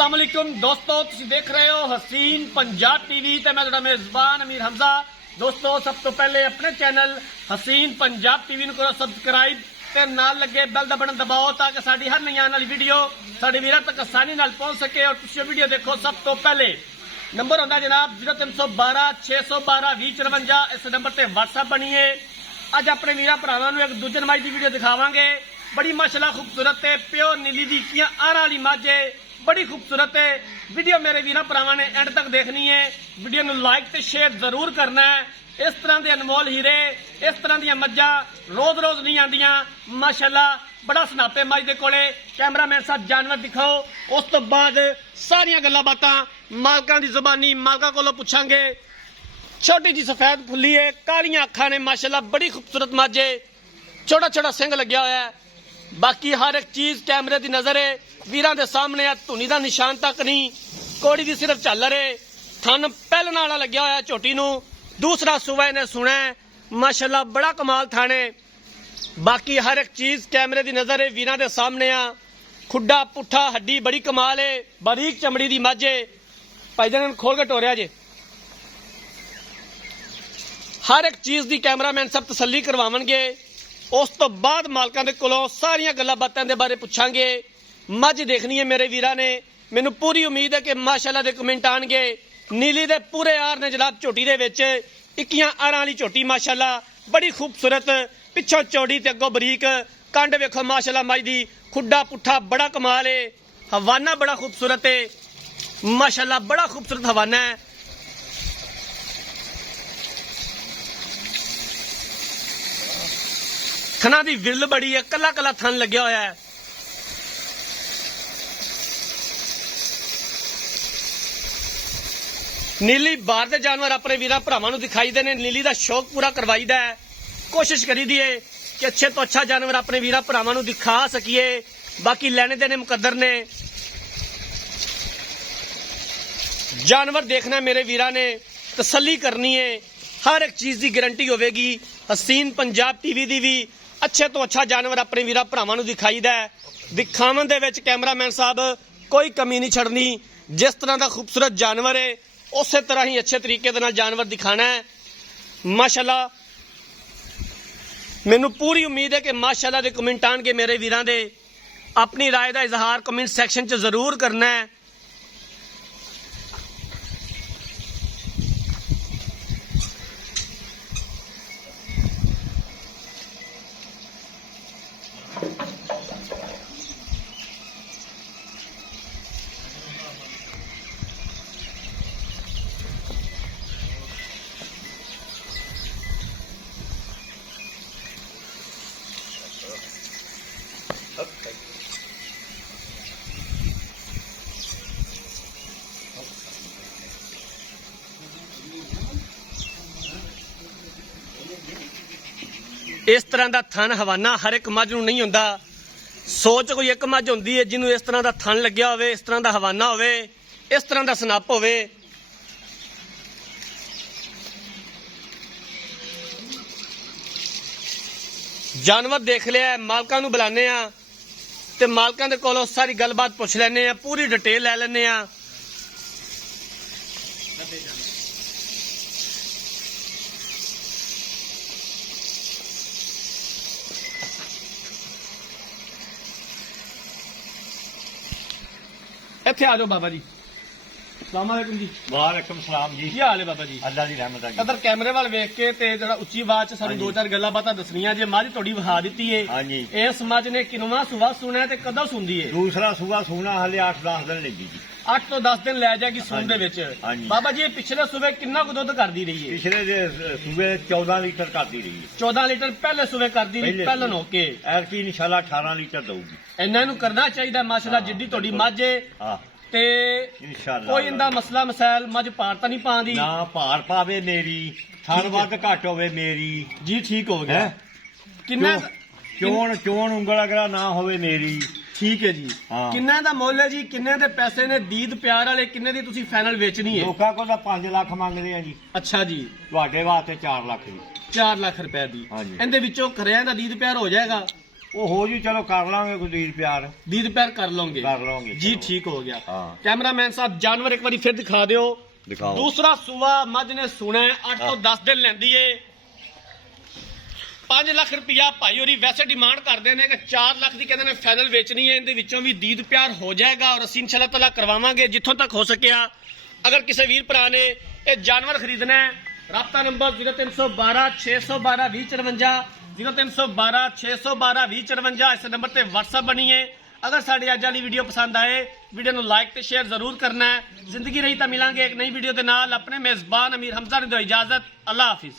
अस्सलाम वालेकुम दोस्तों, तुम देख रहे हो हसीन पंजाब टीवी ते मैं तुहाडा मेजबान अमीर हमजा। दोस्तों, सब तो पहले अपने चैनल हसीन पंजाब टीवी नूं करो सबसक्राइब ते नाल लगे बेल दा बटन दबाओ ताकि साडी हर नई आने वाली वीडियो साडे वीरां तक आसानी नाल पहुंच सके। और तुसीं वीडियो देखो सब तो पहले नंबर होंदा जनाब 0312 612 2054। इस नंबर ते व्हाट्सएप बनिए। अज अपने वीरां भरावां नूं एक दूजे नमाज की वीडियो दिखावांगे। बड़ी माशाल्लाह खूबसूरत है, प्योर नीली दी कियां आरा वाली मझ है, बड़ी खूबसूरत है। वीडियो मेरे वीरां भरावां ने एंड तक देखनी है। वीडियो नूं लाइक ते शेयर जरूर करना है। इस तरह के अनमोल हीरे, इस तरह दी मज्जां रोज रोज नहीं आंदियां। माशाल्लाह बड़ा सनापे मझ दे कोले। कैमरामैन साहब जानवर दिखाओ। उस तो बाद सारियां गल्लां बातां मालकां दी जुबानी मालकां कोलों पुछांगे। छोटी जी सफेद फुल्ली है, कालियां अखां ने, माशाल्लाह बड़ी खूबसूरत मझ है। छोटा छोटा सिंह लग्या होया है। बाकी हर एक चीज कैमरे की नजर है, वीरां दे सामने है। धुनी का निशान तक नहीं, कोड़ी की सिर्फ झालर है। थन पहलन वाला लग्या होया झोटी नूं। दूसरा सूबा इन्हें सुना है, माशाल्लाह बड़ा कमाल थाने। बाकी हर एक चीज कैमरे की नजर है, वीरां दे सामने आ। खुड्डा पुट्ठा हड्डी बड़ी कमाल है, बारीक चमड़ी की मझ है। भाईजान खोल के टोरिया जे। हर एक चीज की कैमरामैन सब तसल्ली करवावणगे। उस तो बाद मालकां दे कोलों सारियां गल्लां बातां दे बारे पुछांगे। मझ देखनी है मेरे वीरां ने। मैनूं पूरी उम्मीद है कि माशाल्लाह दे कमेंट आणगे। नीली दे पूरे आर ने जनाब झोटी दे विच, इक्कियां आरां वाली झोटी माशाल्लाह बड़ी खूबसूरत। पिछों चौड़ी ते अग्गों बरीक। कंड वेखो माशाल्लाह मझ दी, खुड्डा पुट्ठा बड़ा कमाल है। हवाना बड़ा खूबसूरत है, माशाल्लाह बड़ा खूबसूरत हवाना है। थना दी विरल बड़ी है, कला कला थन लग्या होया है। नीली बाहर दे जानवर अपने वीरां भरावां नूं दिखाई देने, नीली दा शौक पूरा करवाईदा है। कोशिश करी दी है कि अच्छे तो अच्छा जानवर अपने वीरां भरावां नूं दिखा सकीए। बाकी लेने देने मुकद्दर ने। जानवर देखना मेरे वीरां ने, तसल्ली करनी है। हर एक चीज की गारंटी होवेगी। हसीन पंजाब टीवी दी भी अच्छे तो अच्छा जानवर अपने वीरां भरावां नूं दिखाईदा है। दिखावन दे विच कैमरामैन साहब कोई कमी नहीं छड़नी। जिस तरह का खूबसूरत जानवर है उस तरह ही अच्छे तरीके दे नाल जानवर दिखाना है। माशाल्लाह मैनूं पूरी उम्मीद है कि माशाल्लाह दे कमेंट आणगे मेरे वीरां दे। अपनी राय का इजहार कमेंट सैक्शन च जरूर करना है। इस तरह का थन हवाना हर एक मझ नूं नहीं हुंदा। सोच कोई एक मझ हुंदी है जिन्हों इस तरह का थन लग्या होवे, इस तरह का हवाना होवे, इस तरह का सनप होवे। जानवर देख लिया, मालकां नूं बुलाने आ ते मालकां दे कोलों सारी गलबात पुछ लैने आ, पूरी डिटेल लै लैने आ। इत्थे आ जाओ बाबा जी। अस्सलाम वालेकुम जी। वालेकुम सलाम जी। की हाल है बाबा जी? अल्लाह दी रहमत है जी। अगर कैमरे वाल वेख के ते जरा उच्ची आवाज च सानू दो चार गल्लां बातां दसनियां जे। मझ थोड़ी विखा दित्ती है। हाँ जी। इस मझ ने किनवा सुबह सुना है ते कदों सुंदी है? दूसरा सूबा सूना हाले 8-10 दिन लगी जी। 8 तो 10 दिन लै जाएगी सून दे विच। हाँ जी। बाबा जी पिछले सूबे कितना को दुध करदी रही है? पिछले जे सूबे 14 लीटर करती रही है। 14 लीटर पहले सूबे करदी रही, पहलन होके। ऐरकी इंशाल्लाह 18 लीटर दऊगी। इन्हां नूं करना चाहिए माशाल्लाह। जिड्डी थोड़ी मझ है हाँ ते इंशाल्लाह। कोई इंदा मसला मसाइल मझ पार तां नहीं पांदी ना भार पावे मेरी, थन वध घट होवे मेरी जी। ठीक हो गया। है। किन्ना चोण चोण उंगल अगला ना होवे मेरी। ठीक है जी। हाँ। किन्ने दा मुੱਲ है जी? किन्ने दे पैसे ने? दीद प्यार वाले किन्ने दी तुसी फाइनल बेचनी है? लोकां कोल 5 ਲੱਖ ਮੰਗਦੇ ਆ ਜੀ। अच्छा जी। ਤੁਹਾਡੇ ਵਾਸਤੇ 4 ਲੱਖ ਦੀ। 4 ਲੱਖ रुपए दी। हाँ जी। ਇਹਦੇ ਵਿੱਚੋਂ ਖਰਿਆਂ ਦਾ ਦੀਦ ਪਿਆਰ ਹੋ ਜਾਏਗਾ? ਉਹ ਹੋ ਜੂ, ਚਲੋ ਕਰ ਲਾਂਗੇ ਕੋਈ ਦੀਦ ਪਿਆਰ ਦੀਦ ਪਿਆਰ ਕਰ ਲਓਗੇ ਕਰ ਲਵਾਂਗੇ ਜੀ। ਚਲੋ। ਠੀਕ ਹੋ ਗਿਆ। ਹਾਂ। ਕੈਮਰਾਮੈਨ ਸਾਹਿਬ ਜਾਨਵਰ ਇੱਕ ਵਾਰੀ ਫਿਰ ਦਿਖਾ ਦਿਓ। ਦਿਖਾਓ। ਦੂਸਰਾ ਸੂਆ ਮੱਝ ਨੇ ਸੁਣਾ 8 ਤੋਂ 10 ਦਿਨ ਲੈਂਦੀ ਏ। 5 ਲੱਖ ਰੁਪਇਆ ਭਾਈ ਹੋਰੀ ਵੈਸੇ ਡਿਮਾਂਡ ਕਰਦੇ ਨੇ ਕਿ 4 ਲੱਖ ਦੀ ਕਹਿੰਦੇ ਨੇ ਫਾਈਨਲ ਵੇਚਣੀ ਹੈ। ਇਹਦੇ ਵਿੱਚੋਂ ਵੀ ਦੀਦ ਪਿਆਰ ਹੋ ਜਾਏਗਾ ਔਰ ਅਸੀਂ ਇਨਸ਼ਾਅੱਲਾ ਤਾਲਾ ਕਰਵਾਵਾਂਗੇ ਜਿੱਥੋਂ ਤੱਕ ਹੋ ਸਕਿਆ। ਅਗਰ ਕਿਸੇ ਵੀਰ ਭਰਾ ਨੇ ਇਹ ਜਾਨਵਰ ਖਰੀਦਣਾ ਹੈ, ਰਾਬਤਾ ਨੰਬਰ 0312 612 2054 0312 612 2054 ਇਸ ਨੰਬਰ ਤੇ WhatsApp ਬਣੀਏ। ਅਗਰ ਸਾਡੀ ਅੱਜ ਵਾਲੀ ਵੀਡੀਓ ਪਸੰਦ ਆਏ, ਵੀਡੀਓ ਨੂੰ ਲਾਈਕ ਤੇ ਸ਼ੇਅਰ ਜ਼ਰੂਰ ਕਰਨਾ ਹੈ। ਜ਼ਿੰਦਗੀ ਰਹੀ ਤਾਂ ਮਿਲਾਂਗੇ ਇੱਕ ਨਈ ਵੀਡੀਓ ਦੇ ਨਾਲ। ਆਪਣੇ ਮੇਜ਼ਬਾਨ ਅਮੀਰ ਹਮਜ਼ਾ ਨੇ ਦਿਓ ਇਜਾਜ਼ਤ। ਅੱਲਾ ਹਾਫਿਜ਼।